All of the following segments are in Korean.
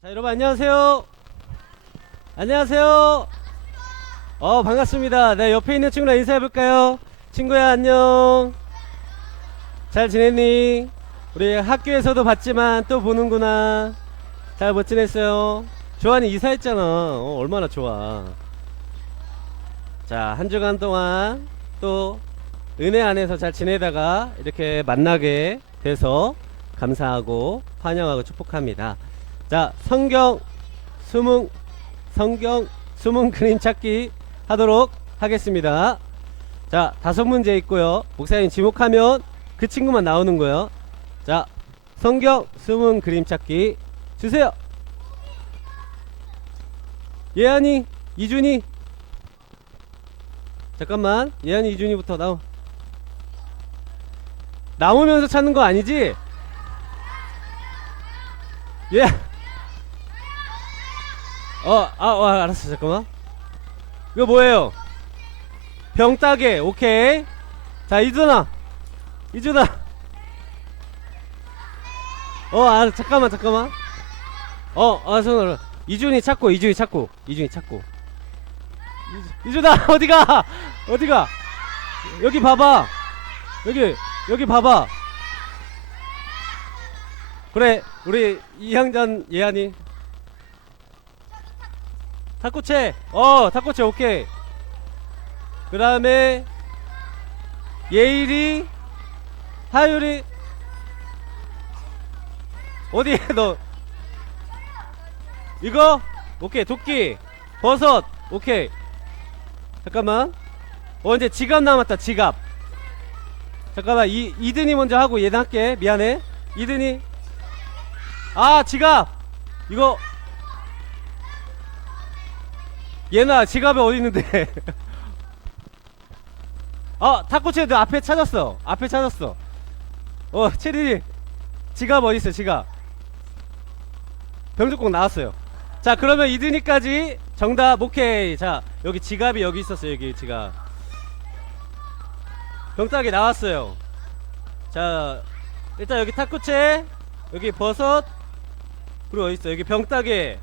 자, 여러분 안녕하세요. 안녕하세요. 반갑습니다. 네, 옆에 있는 친구랑 인사해볼까요? 친구야, 안녕. 잘 지냈니? 우리 학교에서도 봤지만 또 보는구나. 잘 못 지냈어요? 조한이 이사했잖아. 얼마나 좋아. 자, 한 주간 동안 또 은혜 안에서 잘 지내다가 이렇게 만나게 돼서 감사하고 환영하고 축복합니다. 자, 성경 수문 그림 찾기 하도록 하겠습니다. 자, 5문제 있고요. 목사님 지목하면 그 친구만 나오는 거예요. 자, 성경 수문 그림 찾기 주세요. 예안이, 이준이. 잠깐만, 예안이, 이준이부터 나오면서 찾는 거 아니지? 예. 알았어. 잠깐만. 이거 뭐예요? 병따개. 오케이. 자, 이준아. 잠깐만. 손으로. 이준이 찾고. 이준아, 어디가? 여기 봐봐. 여기 봐봐. 그래, 우리 2학년 예안이. 탁구채. 탁구채 오케이. 그 다음에 예일이, 하율이. 어디 너 이거? 오케이. 도끼, 버섯. 오케이. 잠깐만. 이제 지갑 남았다. 지갑. 잠깐만. 이든이 먼저 하고 얘는 할게. 미안해. 이든이. 지갑. 이거 얘나 지갑이 어디 있는데? 탁구채도 앞에 찾았어. 체리 지갑 어디 있어? 지갑. 병뚜껑 나왔어요. 자, 그러면 이든이까지 정답. 오케이. 자, 여기 지갑이 여기 있었어요. 여기 지갑. 병따기 나왔어요. 자, 일단 여기 탁구채, 여기 버섯, 그리고 어디 있어? 여기 병따기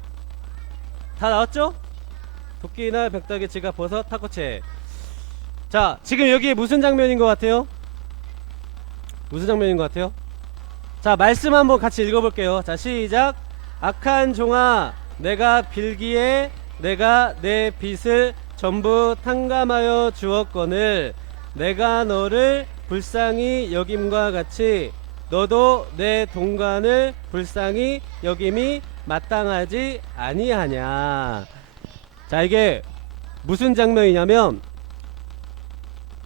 다 나왔죠? 도끼나 병따기, 지갑, 버섯, 탁구채. 자, 지금 여기 무슨 장면인 것 같아요? 자, 말씀 한번 같이 읽어볼게요. 자, 시작. 악한 종아, 내가 빌기에 내가 내 빚을 전부 탕감하여 주었거늘 내가 너를 불쌍히 여김과 같이 너도 내 동관을 불쌍히 여김이 마땅하지 아니하냐. 자, 이게 무슨 장면이냐면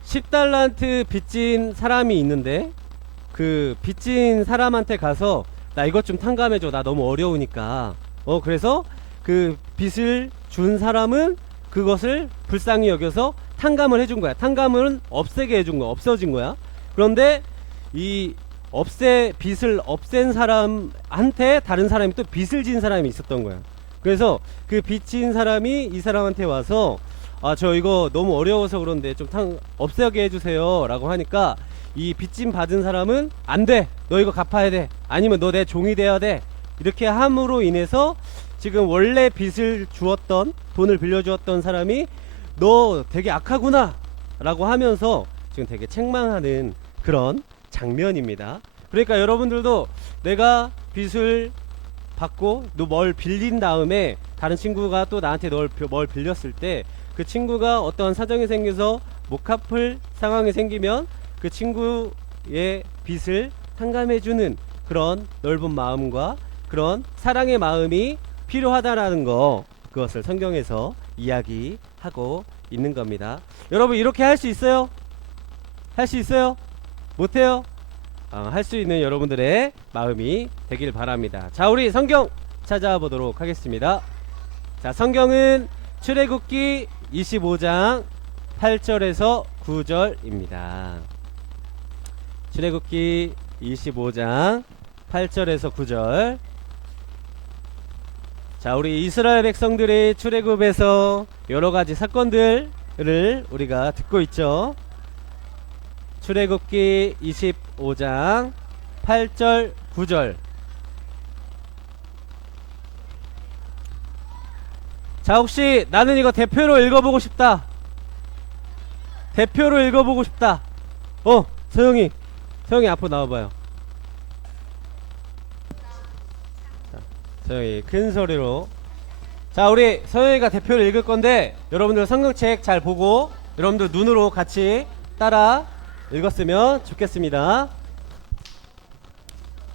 10달란트 빚진 사람이 있는데 그 빚진 사람한테 가서 나 이것 좀 탕감해줘. 나 너무 어려우니까. 그래서 그 빚을 준 사람은 그것을 불쌍히 여겨서 탕감을 해준 거야. 탕감은 없애게 해준 거야. 없어진 거야. 그런데 이 빚을 없앤 사람한테 다른 사람이 또 빚을 진 사람이 있었던 거야. 그래서 그 빚진 사람이 이 사람한테 와서 저 이거 너무 어려워서 그런데 좀 없애게 해주세요 라고 하니까 이 빚진 받은 사람은 안 돼, 너 이거 갚아야 돼, 아니면 너 내 종이 돼야 돼, 이렇게 함으로 인해서 지금 원래 빚을 주었던, 돈을 빌려주었던 사람이 너 되게 악하구나 라고 하면서 지금 되게 책망하는 그런 장면입니다. 그러니까 여러분들도 내가 빚을 받고 너 뭘 빌린 다음에 다른 친구가 또 나한테 뭘 빌렸을 때 그 친구가 어떤 사정이 생겨서 못 갚을 상황이 생기면 그 친구의 빚을 탕감해주는 그런 넓은 마음과 그런 사랑의 마음이 필요하다라는 거, 그것을 성경에서 이야기하고 있는 겁니다. 여러분, 이렇게 할 수 있어요? 못해요? 할 수 있는 여러분들의 마음이 되길 바랍니다. 자, 우리 성경 찾아보도록 하겠습니다. 자, 성경은 출애굽기 25장 8절에서 9절입니다. 출애굽기 25장 8절에서 9절. 자, 우리 이스라엘 백성들의 출애굽에서 여러가지 사건들을 우리가 듣고 있죠. 출애굽기 25장 8절 9절. 자, 혹시 나는 이거 대표로 읽어보고 싶다. 대표로 읽어보고 싶다. 서영이 앞으로 나와봐요. 자, 서영이 큰 소리로. 자, 우리 서영이가 대표를 읽을 건데 여러분들 성경책 잘 보고 여러분들 눈으로 같이 따라 읽었으면 좋겠습니다.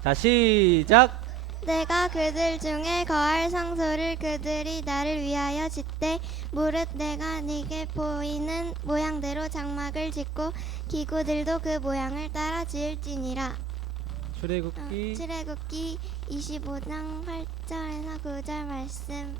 자, 시작. 내가 그들 중에 거할 상소를 그들이 나를 위하여 짓되 무릇 내가 네게 보이는 모양대로 장막을 짓고 기구들도 그 모양을 따라 지을지니라. 출애굽기 25장 8절에서 9절 말씀.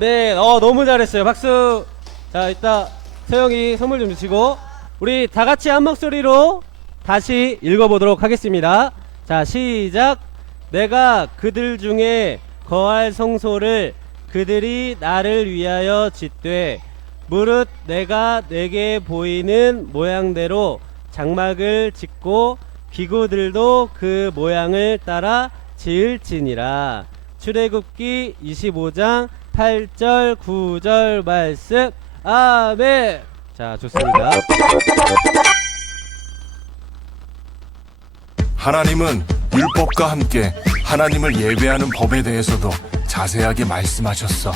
네. 너무 잘했어요. 박수. 자, 이따 서영이 선물 좀 주시고 우리 다 같이 한 목소리로 다시 읽어보도록 하겠습니다. 자, 시작. 내가 그들 중에 거할 성소를 그들이 나를 위하여 짓되 무릇 내가 내게 보이는 모양대로 장막을 짓고 기구들도 그 모양을 따라 지을지니라. 출애굽기 25장 8절 9절 말씀. 아멘. 자, 좋습니다. 하나님은 율법과 함께 하나님을 예배하는 법에 대해서도 자세하게 말씀하셨어.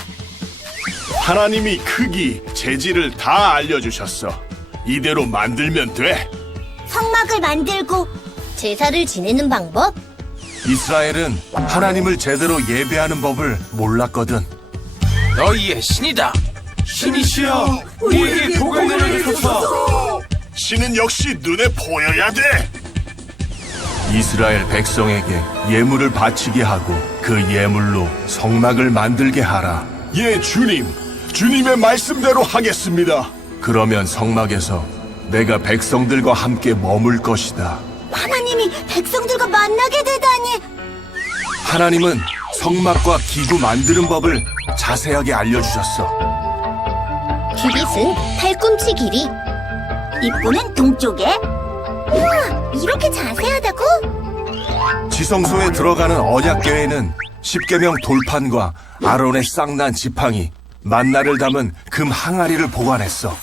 하나님이 크기, 재질을 다 알려주셨어. 이대로 만들면 돼. 성막을 만들고 제사를 지내는 방법? 이스라엘은 하나님을 제대로 예배하는 법을 몰랐거든. 너희의 신이다. 신이시여, 우리에게 복을 내려주소서. 신은 역시 눈에 보여야 돼. 이스라엘 백성에게 예물을 바치게 하고 그 예물로 성막을 만들게 하라. 예, 주님의 말씀대로 하겠습니다. 그러면 성막에서 내가 백성들과 함께 머물 것이다. 하나님이 백성들과 만나게 되다니. 하나님은 성막과 기구 만드는 법을 자세하게 알려주셨어. 규빗은 팔꿈치 길이, 입구는 동쪽에. 우와, 이렇게 자세하다고? 지성소에 들어가는 언약궤에는 십계명 돌판과 아론의 쌍난 지팡이, 만나를 담은 금 항아리를 보관했어.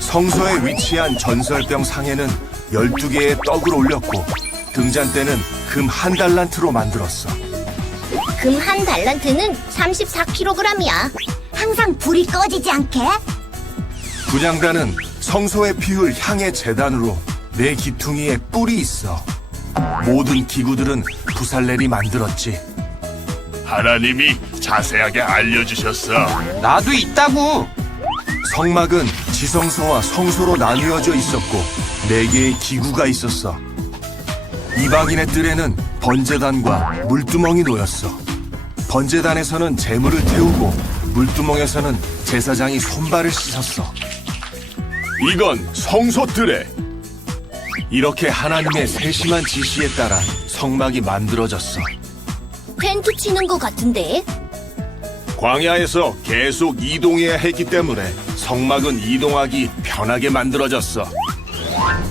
성소에 위치한 전설병 상에는 12개의 떡을 올렸고 등잔대는 금 한 달란트로 만들었어. 금 한 달란트는 34kg이야. 항상 불이 꺼지지 않게. 분향단은 성소에 피울 향의 제단으로 네 기퉁이에 뿔이 있어. 모든 기구들은 부살렐이 만들었지. 하나님이 자세하게 알려주셨어. 나도 있다고. 성막은 지성소와 성소로 나뉘어져 있었고 네 개의 기구가 있었어. 이방인의 뜰에는 번제단과 물두멍이 놓였어. 번제단에서는 제물을 태우고 물두멍에서는 제사장이 손발을 씻었어. 이건 성소뜰에. 이렇게 하나님의 세심한 지시에 따라 성막이 만들어졌어. 텐트 치는 것 같은데? 광야에서 계속 이동해야 했기 때문에 성막은 이동하기 편하게 만들어졌어.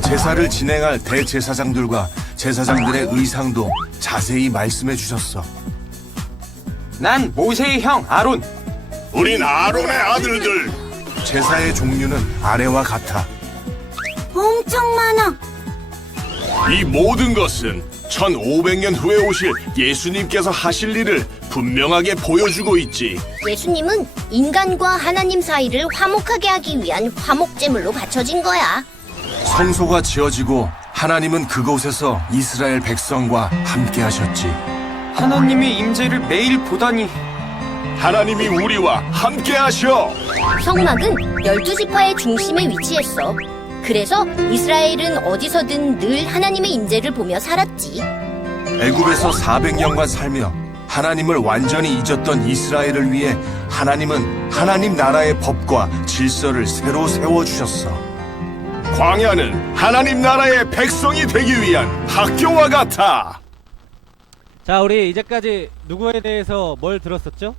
제사를 진행할 대제사장들과 제사장들의 의상도 자세히 말씀해 주셨어. 난 모세의 형 아론. 우린 아론의 아들들. 제사의 종류는 아래와 같아. 엄청 많아. 이 모든 것은 1500년 후에 오실 예수님께서 하실 일을 분명하게 보여주고 있지. 예수님은 인간과 하나님 사이를 화목하게 하기 위한 화목제물로 바쳐진 거야. 성소가 지어지고 하나님은 그곳에서 이스라엘 백성과 함께 하셨지. 하나님의 임재를 매일 보다니. 하나님이 우리와 함께 하셔. 성막은 12지파의 중심에 위치했어. 그래서 이스라엘은 어디서든 늘 하나님의 임재를 보며 살았지. 애굽에서 400년간 살며 하나님을 완전히 잊었던 이스라엘을 위해 하나님은 하나님 나라의 법과 질서를 새로 세워주셨어. 광야는 하나님 나라의 백성이 되기 위한 학교와 같아. 자, 우리 이제까지 누구에 대해서 뭘 들었었죠?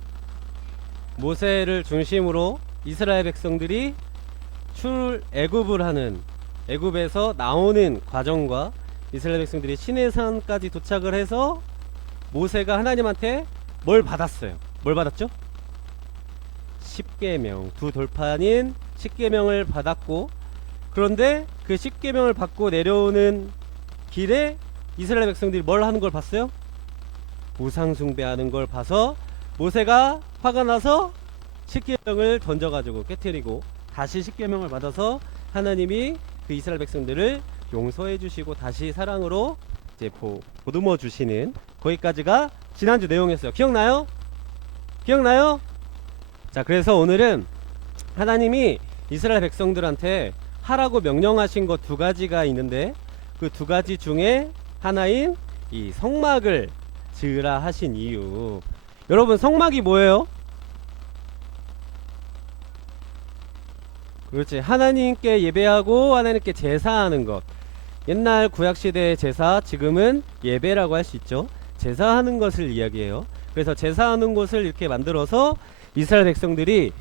모세를 중심으로 이스라엘 백성들이 출애굽을 하는, 애굽에서 나오는 과정과 이스라엘 백성들이 시내산까지 도착을 해서 모세가 하나님한테 뭘 받았어요? 뭘 받았죠? 십계명, 두 돌판인 십계명을 받았고, 그런데 그 십계명을 받고 내려오는 길에 이스라엘 백성들이 뭘 하는 걸 봤어요? 우상 숭배하는 걸 봐서 모세가 화가 나서 십계명을 던져가지고 깨뜨리고, 다시 십계명을 받아서 하나님이 그 이스라엘 백성들을 용서해 주시고 다시 사랑으로 이제 보듬어 주시는, 거기까지가 지난주 내용이었어요. 기억나요? 기억나요? 자, 그래서 오늘은 하나님이 이스라엘 백성들한테 하라고 명령하신 것 두 가지가 있는데, 그 두 가지 중에 하나인 이 성막을 지으라 하신 이유. 여러분, 성막이 뭐예요? 그렇지, 하나님께 예배하고 하나님께 제사하는 것. 옛날 구약시대의 제사, 지금은 예배라고 할 수 있죠. 제사하는 것을 이야기해요. 그래서 제사하는 곳을 이렇게 만들어서 이스라엘 백성들이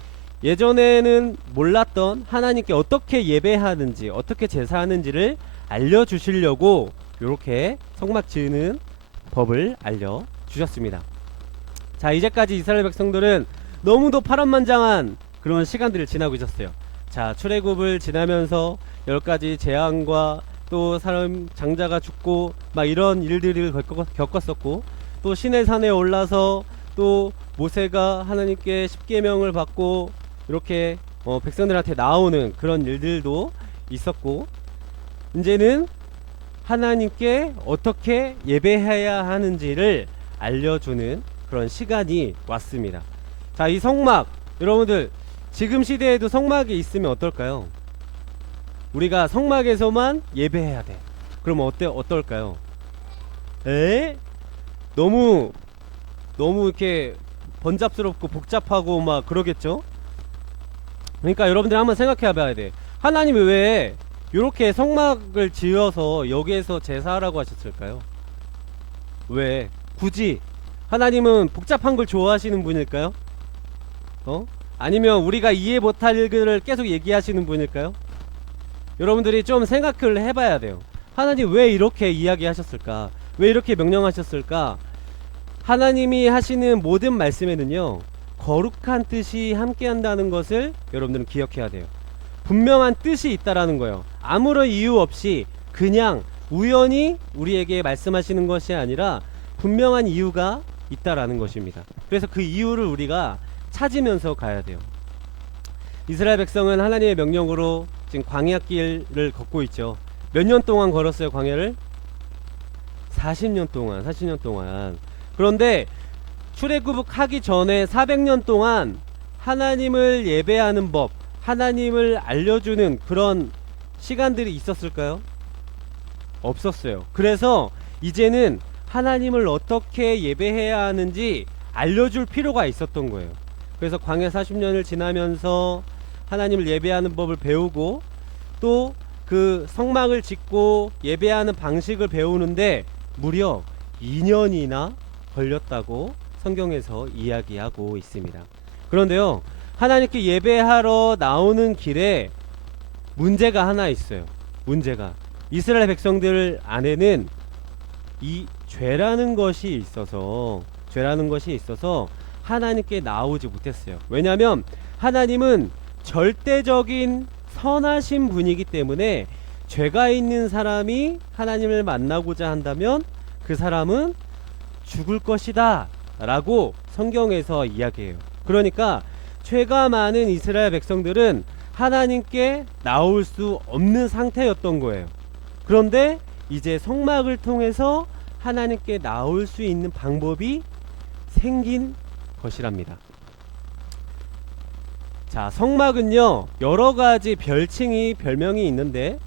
예전에는 몰랐던 하나님께 어떻게 예배하는지, 어떻게 제사하는지를 알려주시려고 이렇게 성막 지으는 법을 알려주셨습니다. 자, 이제까지 이스라엘 백성들은 너무도 파란만장한 그런 시간들을 지나고 있었어요. 자, 출애굽을 지나면서 10가지 재앙과 또 사람 장자가 죽고 막 이런 일들을 겪었었고, 또 시내산에 올라서 또 모세가 하나님께 십계명을 받고 이렇게 백성들한테 나오는 그런 일들도 있었고, 이제는 하나님께 어떻게 예배해야 하는지를 알려주는 그런 시간이 왔습니다. 자, 이 성막, 여러분들 지금 시대에도 성막이 있으면 어떨까요? 우리가 성막에서만 예배해야 돼. 그러면 어떨까요? 너무 이렇게 번잡스럽고 복잡하고 막 그러겠죠? 그러니까 여러분들 한번 생각해 봐야 돼. 하나님이 왜 이렇게 성막을 지어서 여기에서 제사하라고 하셨을까요? 왜? 굳이 하나님은 복잡한 걸 좋아하시는 분일까요? 아니면 우리가 이해 못할 일들을 계속 얘기하시는 분일까요? 여러분들이 좀 생각을 해봐야 돼요. 하나님 왜 이렇게 이야기하셨을까? 왜 이렇게 명령하셨을까? 하나님이 하시는 모든 말씀에는요, 거룩한 뜻이 함께한다는 것을 여러분들은 기억해야 돼요. 분명한 뜻이 있다라는 거예요. 아무런 이유 없이 그냥 우연히 우리에게 말씀하시는 것이 아니라 분명한 이유가 있다라는 것입니다. 그래서 그 이유를 우리가 찾으면서 가야 돼요. 이스라엘 백성은 하나님의 명령으로 지금 광야길을 걷고 있죠. 몇 년 동안 걸었어요, 광야를? 40년 동안. 그런데 출애굽하기 전에 400년 동안 하나님을 예배하는 법, 하나님을 알려주는 그런 시간들이 있었을까요? 없었어요. 그래서 이제는 하나님을 어떻게 예배해야 하는지 알려줄 필요가 있었던 거예요. 그래서 광야 40년을 지나면서 하나님을 예배하는 법을 배우고, 또 그 성막을 짓고 예배하는 방식을 배우는데 무려 2년이나 걸렸다고 성경에서 이야기하고 있습니다. 그런데요, 하나님께 예배하러 나오는 길에 문제가 하나 있어요. 문제가, 이스라엘 백성들 안에는 이 죄라는 것이 있어서 하나님께 나오지 못했어요. 왜냐하면 하나님은 절대적인 선하신 분이기 때문에 죄가 있는 사람이 하나님을 만나고자 한다면 그 사람은 죽을 것이다 라고 성경에서 이야기해요. 그러니까 죄가 많은 이스라엘 백성들은 하나님께 나올 수 없는 상태였던 거예요. 그런데 이제 성막을 통해서 하나님께 나올 수 있는 방법이 생긴 것이랍니다. 자, 성막은요, 여러가지 별명이 있는데,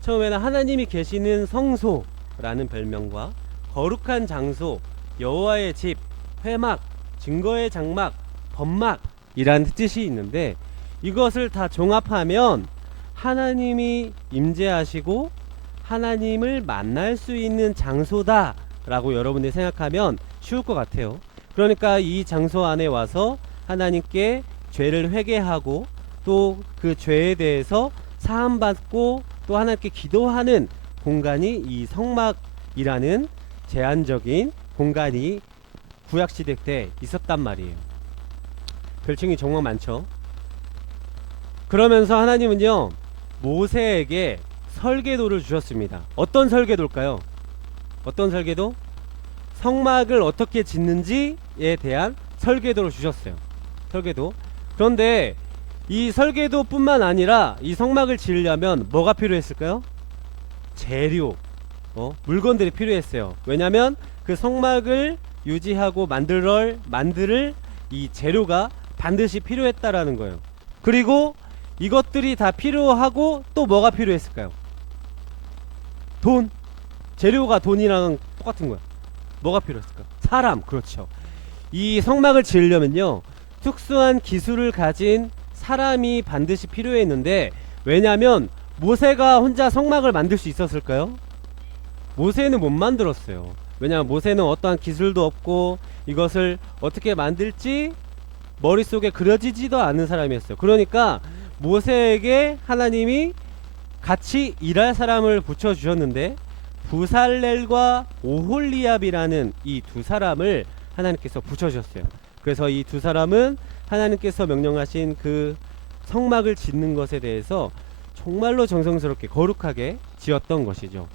처음에는 하나님이 계시는 성소라는 별명과 거룩한 장소, 여호와의 집, 회막, 증거의 장막, 범막이라는 뜻이 있는데, 이것을 다 종합하면 하나님이 임재하시고 하나님을 만날 수 있는 장소다 라고 여러분들이 생각하면 쉬울 것 같아요. 그러니까 이 장소 안에 와서 하나님께 죄를 회개하고 또 그 죄에 대해서 사함받고 또 하나님께 기도하는 공간이 이 성막이라는 제한적인 공간이 구약시대 때 있었단 말이에요. 별칭이 정말 많죠. 그러면서 하나님은요 모세에게 설계도를 주셨습니다. 어떤 설계도일까요? 어떤 설계도? 성막을 어떻게 짓는지에 대한 설계도를 주셨어요. 설계도. 그런데 이 설계도뿐만 아니라 이 성막을 지으려면 뭐가 필요했을까요? 재료, 물건들이 필요했어요. 왜냐면 그 성막을 유지하고 만들 이 재료가 반드시 필요했다라는 거예요. 그리고 이것들이 다 필요하고 또 뭐가 필요했을까요? 돈. 재료가 돈이랑 똑같은 거야. 뭐가 필요했을까? 사람. 그렇죠. 이 성막을 지으려면요 특수한 기술을 가진 사람이 반드시 필요했는데, 왜냐면 모세가 혼자 성막을 만들 수 있었을까요? 모세는 못 만들었어요. 왜냐면 모세는 어떠한 기술도 없고 이것을 어떻게 만들지 머릿속에 그려지지도 않은 사람이었어요. 그러니까 모세에게 하나님이 같이 일할 사람을 붙여주셨는데, 부살렐과 오홀리압이라는 이 두 사람을 하나님께서 붙여주셨어요. 그래서 이 두 사람은 하나님께서 명령하신 그 성막을 짓는 것에 대해서 정말로 정성스럽게 거룩하게 지었던 것이죠.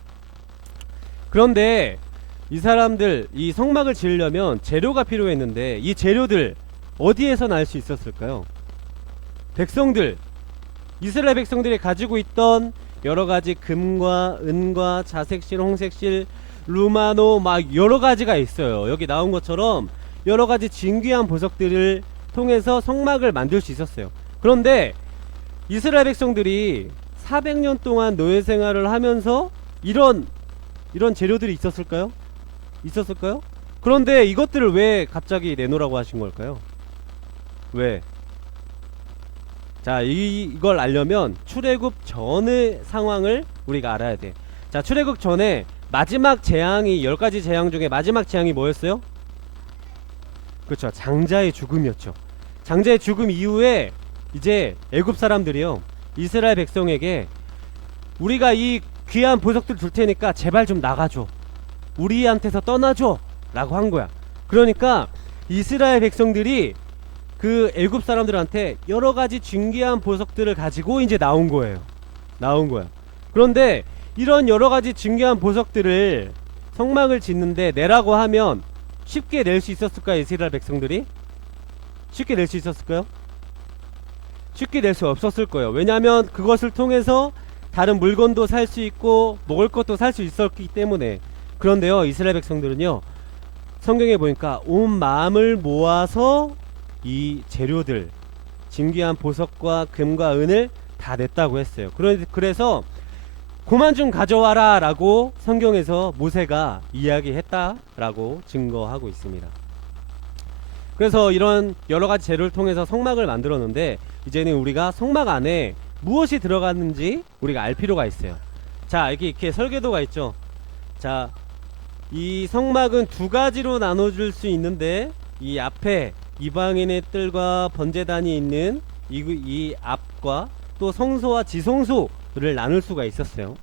그런데 이 사람들, 이 성막을 지으려면 재료가 필요했는데 이 재료들 어디에서 날 수 있었을까요? 백성들, 이스라엘 백성들이 가지고 있던 여러가지 금과 은과 자색실, 홍색실, 루마노 막 여러가지가 있어요. 여기 나온 것처럼 여러가지 진귀한 보석들을 통해서 성막을 만들 수 있었어요. 그런데 이스라엘 백성들이 400년 동안 노예 생활을 하면서 이런 재료들이 있었을까요? 있었을까요? 그런데 이것들을 왜 갑자기 내놓으라고 하신 걸까요? 왜? 자, 이걸 알려면 출애굽 전의 상황을 우리가 알아야 돼. 자, 출애굽 전에 마지막 재앙이 10가지 재앙 중에 마지막 재앙이 뭐였어요? 그렇죠. 장자의 죽음이었죠. 장자의 죽음 이후에 이제 애굽 사람들이요 이스라엘 백성에게 우리가 이 귀한 보석들 줄 테니까 제발 좀 나가줘, 우리한테서 떠나줘 라고 한 거야. 그러니까 이스라엘 백성들이 그 애굽 사람들한테 여러가지 진귀한 보석들을 가지고 이제 나온 거예요. 그런데 이런 여러가지 진귀한 보석들을 성막을 짓는데 내라고 하면 쉽게 낼 수 있었을까요? 이스라엘 백성들이? 쉽게 낼 수 있었을까요? 쉽게 낼 수 없었을 거예요. 왜냐하면 그것을 통해서 다른 물건도 살 수 있고 먹을 것도 살 수 있었기 때문에. 그런데요 이스라엘 백성들은요 성경에 보니까 온 마음을 모아서 이 재료들, 진귀한 보석과 금과 은을 다 냈다고 했어요. 그래서 그만 좀 가져와라 라고 성경에서 모세가 이야기했다라고 증거하고 있습니다. 그래서 이런 여러가지 재료를 통해서 성막을 만들었는데, 이제는 우리가 성막 안에 무엇이 들어갔는지 우리가 알 필요가 있어요. 자, 이렇게 설계도가 있죠. 자, 이 성막은 두 가지로 나눠줄 수 있는데, 이 앞에 이방인의 뜰과 번제단이 있는 이 앞과 또 성소와 지성소를 나눌 수가 있었어요.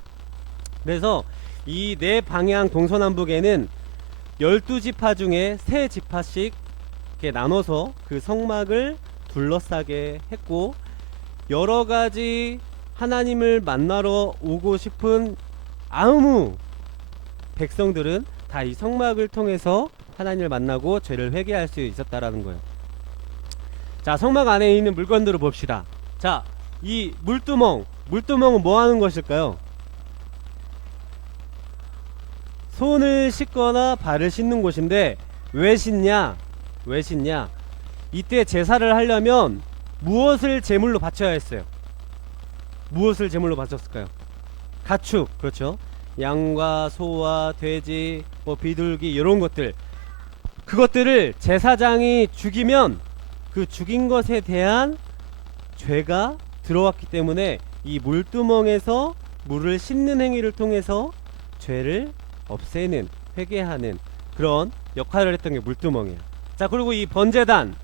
그래서 이 네 방향 동서남북에는 12지파 중에 3지파씩 이렇게 나눠서 그 성막을 둘러싸게 했고, 여러가지 하나님을 만나러 오고 싶은 아무 백성들은 다 이 성막을 통해서 하나님을 만나고 죄를 회개할 수 있었다라는 거예요. 자, 성막 안에 있는 물건들을 봅시다. 자, 이 물두멍은 뭐 하는 것일까요? 손을 씻거나 발을 씻는 곳인데 왜 씻냐? 이때 제사를 하려면 무엇을 제물로 바쳐야 했어요? 무엇을 제물로 바쳤을까요? 가축, 그렇죠. 양과 소와 돼지, 비둘기 이런 것들, 그것들을 제사장이 죽이면 그 죽인 것에 대한 죄가 들어왔기 때문에 이 물두멍에서 물을 씻는 행위를 통해서 죄를 없애는, 회개하는 그런 역할을 했던 게 물두멍이에요. 자, 그리고 이 번제단은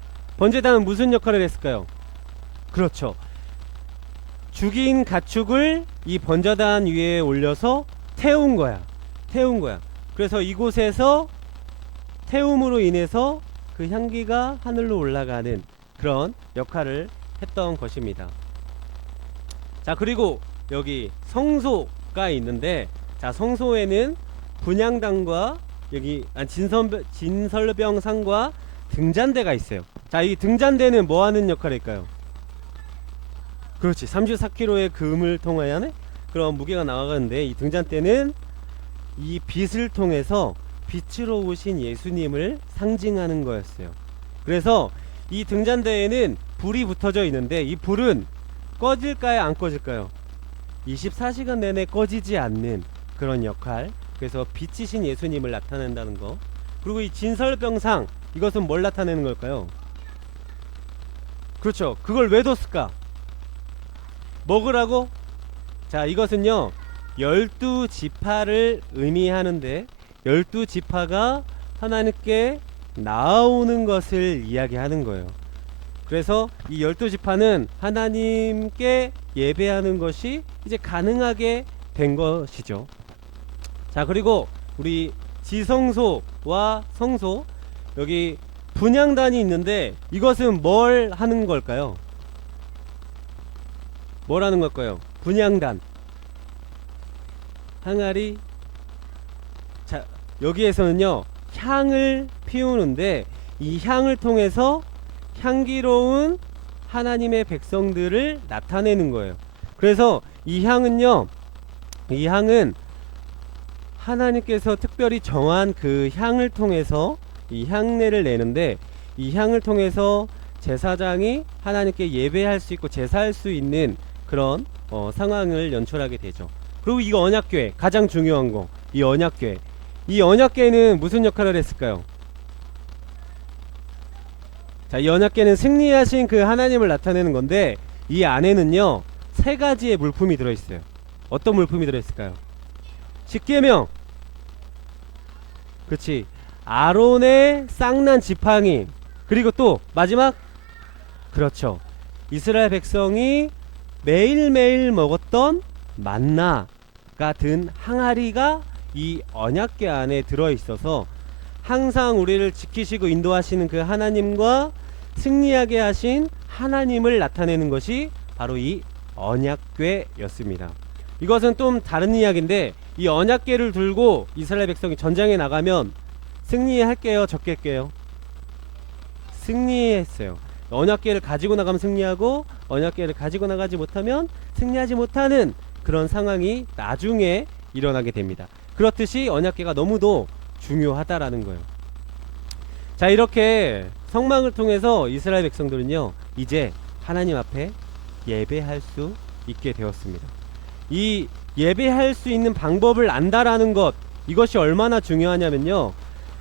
무슨 역할을 했을까요? 그렇죠. 죽인 가축을 이 번제단 위에 올려서 태운 거야. 그래서 이곳에서 태움으로 인해서 그 향기가 하늘로 올라가는 그런 역할을 했던 것입니다. 자, 그리고 여기 성소가 있는데, 자, 성소에는 분향단과 여기 진설병상과 등잔대가 있어요. 자, 이 등잔대는 뭐 하는 역할일까요? 그렇지, 34kg의 금을 통하여 그런 무게가 나가는데, 이 등잔대는 이 빛을 통해서 빛으로 오신 예수님을 상징하는 거였어요. 그래서 이 등잔대에는 불이 붙어져 있는데, 이 불은 꺼질까요, 안 꺼질까요? 24시간 내내 꺼지지 않는 그런 역할. 그래서 빛이신 예수님을 나타낸다는 거. 그리고 이 진설병상, 이것은 뭘 나타내는 걸까요? 그렇죠, 그걸 왜 뒀을까? 먹으라고? 자, 이것은요 12지파를 의미하는데, 12지파가 하나님께 나아오는 것을 이야기하는 거예요. 그래서 이 12지파는 하나님께 예배하는 것이 이제 가능하게 된 것이죠. 자, 그리고 우리 지성소와 성소, 여기 분향단이 있는데, 이것은 뭘 하는 걸까요? 뭘 하는 걸까요? 분향단, 항아리. 자, 여기에서는요 향을 피우는데, 이 향을 통해서 향기로운 하나님의 백성들을 나타내는 거예요. 그래서 이 향은요, 이 향은 하나님께서 특별히 정한 그 향을 통해서 이 향내를 내는데, 이 향을 통해서 제사장이 하나님께 예배할 수 있고 제사할 수 있는 그런 상황을 연출하게 되죠. 그리고 이 언약궤, 가장 중요한 거, 이 언약궤. 이 언약궤는 무슨 역할을 했을까요? 자, 이 언약궤는 승리하신 그 하나님을 나타내는 건데, 이 안에는요 3가지의 물품이 들어있어요. 어떤 물품이 들어있을까요? 십계명. 그렇지, 아론의 쌍난 지팡이. 그리고 또 마지막, 그렇죠, 이스라엘 백성이 매일매일 먹었던 만나가 든 항아리가 이 언약궤 안에 들어있어서, 항상 우리를 지키시고 인도하시는 그 하나님과 승리하게 하신 하나님을 나타내는 것이 바로 이 언약궤였습니다. 이것은 좀 다른 이야기인데, 이 언약궤를 들고 이스라엘 백성이 전장에 나가면 승리할게요, 적게할게요? 승리했어요. 언약궤를 가지고 나가면 승리하고, 언약궤를 가지고 나가지 못하면 승리하지 못하는 그런 상황이 나중에 일어나게 됩니다. 그렇듯이 언약궤가 너무도 중요하다라는 거예요. 자, 이렇게 성막을 통해서 이스라엘 백성들은요 이제 하나님 앞에 예배할 수 있게 되었습니다. 이 예배할 수 있는 방법을 안다라는 것, 이것이 얼마나 중요하냐면요,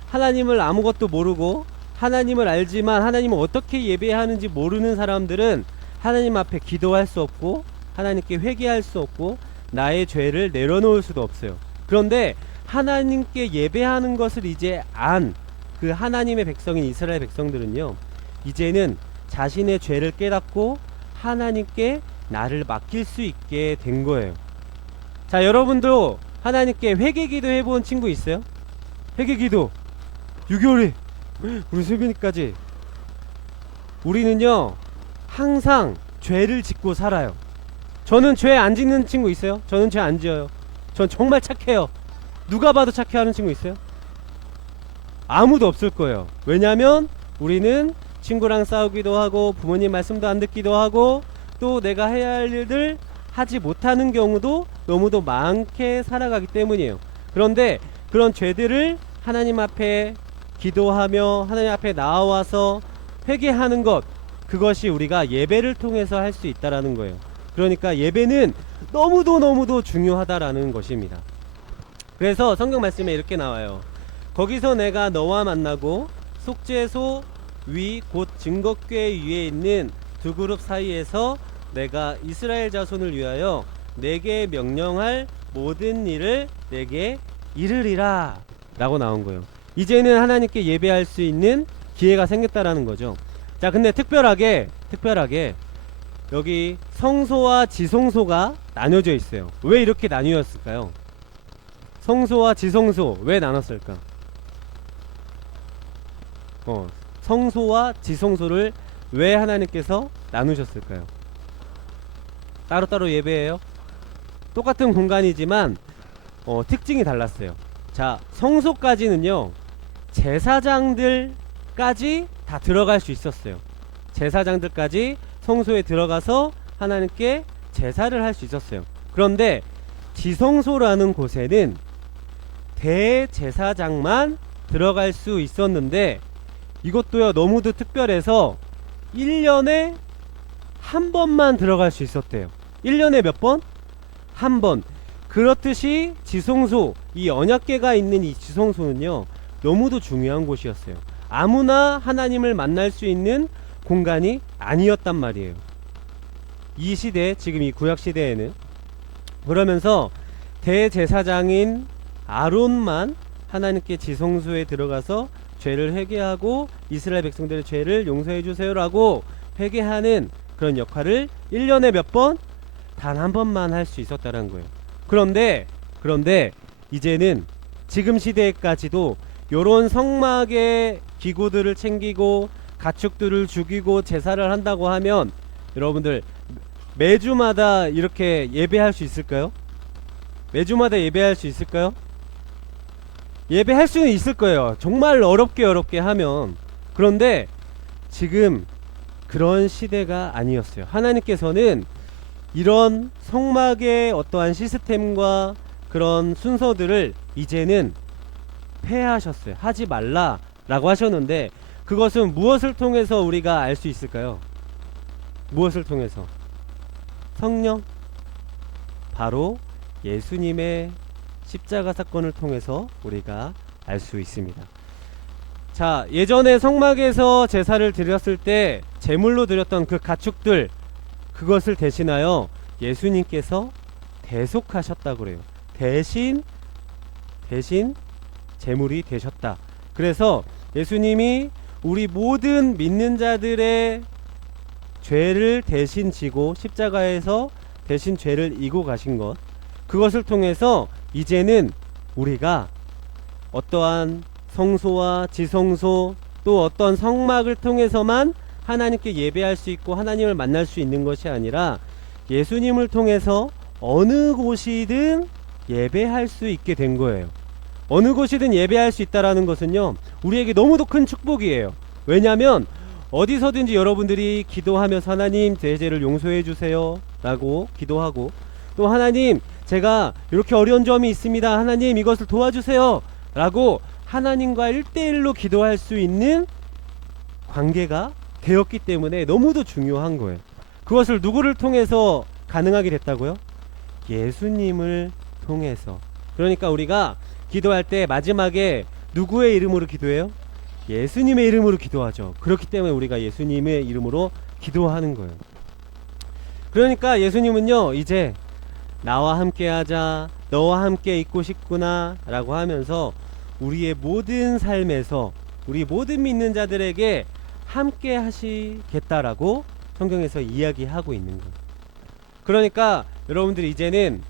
하나님을 아무것도 모르고 하나님을 알지만 하나님을 어떻게 예배하는지 모르는 사람들은 하나님 앞에 기도할 수 없고 하나님께 회개할 수 없고 나의 죄를 내려놓을 수도 없어요. 그런데 하나님께 예배하는 것을 이제 안 그 하나님의 백성인 이스라엘 백성들은요, 이제는 자신의 죄를 깨닫고 하나님께 나를 맡길 수 있게 된 거예요. 자, 여러분도 하나님께 회개기도 해본 친구 있어요? 회개기도 6개월에 우리 수빈이까지. 우리는요 항상 죄를 짓고 살아요. 저는 죄 안 짓는 친구 있어요? 저는 죄 안 지어요. 전 정말 착해요. 누가 봐도 착해 하는 친구 있어요? 아무도 없을 거예요. 왜냐면 우리는 친구랑 싸우기도 하고 부모님 말씀도 안 듣기도 하고 또 내가 해야 할 일들 하지 못하는 경우도 너무도 많게 살아가기 때문이에요. 그런데 그런 죄들을 하나님 앞에 기도하며 하나님 앞에 나와서 회개하는 것, 그것이 우리가 예배를 통해서 할 수 있다라는 거예요. 그러니까 예배는 너무도 중요하다라는 것입니다. 그래서 성경 말씀에 이렇게 나와요. 거기서 내가 너와 만나고 속죄소 위 곧 증거궤 위에 있는 두 그룹 사이에서 내가 이스라엘 자손을 위하여 내게 명령할 모든 일을 내게 이르리라 라고 나온 거예요. 이제는 하나님께 예배할 수 있는 기회가 생겼다라는 거죠. 자, 근데 특별하게 여기 성소와 지성소가 나뉘어져 있어요. 왜 이렇게 나뉘었을까요? 성소와 지성소 왜 나눴을까? 성소와 지성소를 왜 하나님께서 나누셨을까요? 따로따로 예배해요? 똑같은 공간이지만 특징이 달랐어요. 자, 성소까지는요 제사장들까지 다 들어갈 수 있었어요. 제사장들까지 성소에 들어가서 하나님께 제사를 할 수 있었어요. 그런데 지성소라는 곳에는 대제사장만 들어갈 수 있었는데, 이것도요 너무도 특별해서 1년에 한 번만 들어갈 수 있었대요. 1년에 몇 번? 한 번. 그렇듯이 지성소, 이 언약궤가 있는 이 지성소는요 너무도 중요한 곳이었어요. 아무나 하나님을 만날 수 있는 공간이 아니었단 말이에요, 이 시대, 지금 이 구약 시대에는. 그러면서 대제사장인 아론만 하나님께 지성소에 들어가서 죄를 회개하고 이스라엘 백성들의 죄를 용서해 주세요라고 회개하는 그런 역할을 1년에 몇 번? 단 한 번만 할 수 있었다는 거예요. 그런데 이제는 지금 시대까지도 요런 성막의 기구들을 챙기고 가축들을 죽이고 제사를 한다고 하면 여러분들 매주마다 이렇게 예배할 수 있을까요? 매주마다 예배할 수 있을까요? 예배할 수는 있을 거예요, 정말 어렵게 하면. 그런데 지금 그런 시대가 아니었어요. 하나님께서는 이런 성막의 어떠한 시스템과 그런 순서들을 이제는 폐하셨어요. 하지 말라라고 하셨는데, 그것은 무엇을 통해서 우리가 알 수 있을까요? 무엇을 통해서? 성령? 바로 예수님의 십자가 사건을 통해서 우리가 알 수 있습니다. 자, 예전에 성막에서 제사를 드렸을 때 제물로 드렸던 그 가축들, 그것을 대신하여 예수님께서 대속하셨다고 그래요. 대신 제물이 되셨다. 그래서 예수님이 우리 모든 믿는 자들의 죄를 대신 지고 십자가에서 대신 죄를 이고 가신 것, 그것을 통해서 이제는 우리가 어떠한 성소와 지성소 또 어떤 성막을 통해서만 하나님께 예배할 수 있고 하나님을 만날 수 있는 것이 아니라 예수님을 통해서 어느 곳이든 예배할 수 있게 된 거예요. 어느 곳이든 예배할 수 있다라는 것은요 우리에게 너무도 큰 축복이에요. 왜냐하면 어디서든지 여러분들이 기도하면서 하나님 제 죄를 용서해 주세요 라고 기도하고, 또 하나님 제가 이렇게 어려운 점이 있습니다, 하나님 이것을 도와주세요 라고 하나님과 1대1로 기도할 수 있는 관계가 되었기 때문에 너무도 중요한 거예요. 그것을 누구를 통해서 가능하게 됐다고요? 예수님을 통해서. 그러니까 우리가 기도할 때 마지막에 누구의 이름으로 기도해요? 예수님의 이름으로 기도하죠. 그렇기 때문에 우리가 예수님의 이름으로 기도하는 거예요. 그러니까 예수님은요 이제 나와 함께 하자, 너와 함께 있고 싶구나 라고 하면서 우리의 모든 삶에서 우리 모든 믿는 자들에게 함께 하시겠다라고 성경에서 이야기하고 있는 거예요. 그러니까 여러분들이 이제는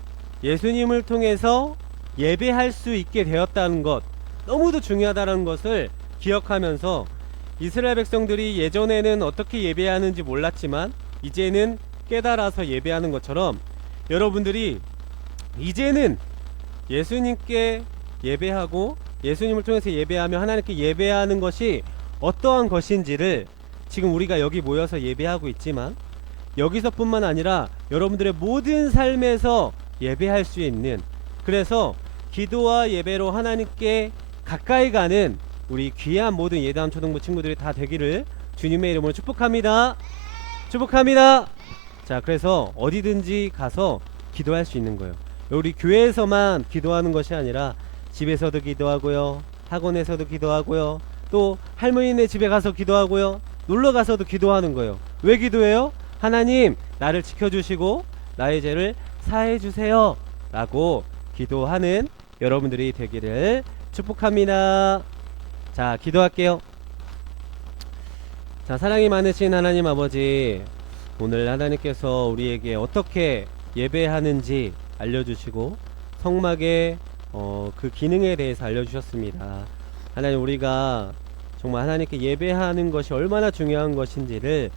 예수님을 통해서 예배할 수 있게 되었다는 것, 너무도 중요하다는 것을 기억하면서 이스라엘 백성들이 예전에는 어떻게 예배하는지 몰랐지만 이제는 깨달아서 예배하는 것처럼 여러분들이 이제는 예수님께 예배하고 예수님을 통해서 예배하며 하나님께 예배하는 것이 어떠한 것인지를 지금 우리가 여기 모여서 예배하고 있지만 여기서뿐만 아니라 여러분들의 모든 삶에서 예배할 수 있는, 그래서 기도와 예배로 하나님께 가까이 가는 우리 귀한 모든 예다운 초등부 친구들이 다 되기를 주님의 이름으로 축복합니다. 축복합니다. 자, 그래서 어디든지 가서 기도할 수 있는 거예요. 우리 교회에서만 기도하는 것이 아니라 집에서도 기도하고요, 학원에서도 기도하고요, 또 할머니네 집에 가서 기도하고요, 놀러 가서도 기도하는 거예요. 왜 기도해요? 하나님 나를 지켜주시고 나의 죄를 사해 주세요 라고 기도하는 여러분들이 되기를 축복합니다. 자, 기도할게요. 자, 사랑이 많으신 하나님 아버지, 오늘 하나님께서 우리에게 어떻게 예배하는지 알려주시고 성막의 그 기능에 대해서 알려주셨습니다. 하나님, 우리가 정말 하나님께 예배하는 것이 얼마나 중요한 것인지를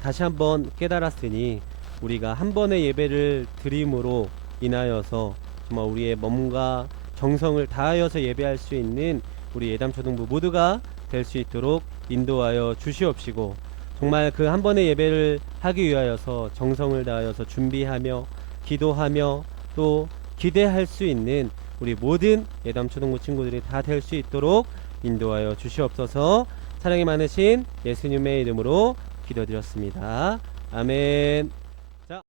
다시 한번 깨달았으니 우리가 한 번의 예배를 드림으로 인하여서 정말 우리의 몸과 정성을 다하여서 예배할 수 있는 우리 예담초등부 모두가 될 수 있도록 인도하여 주시옵시고, 정말 그 한 번의 예배를 하기 위하여서 정성을 다하여서 준비하며 기도하며 또 기대할 수 있는 우리 모든 예담초등부 친구들이 다 될 수 있도록 인도하여 주시옵소서. 사랑이 많으신 예수님의 이름으로 기도드렸습니다. 아멘.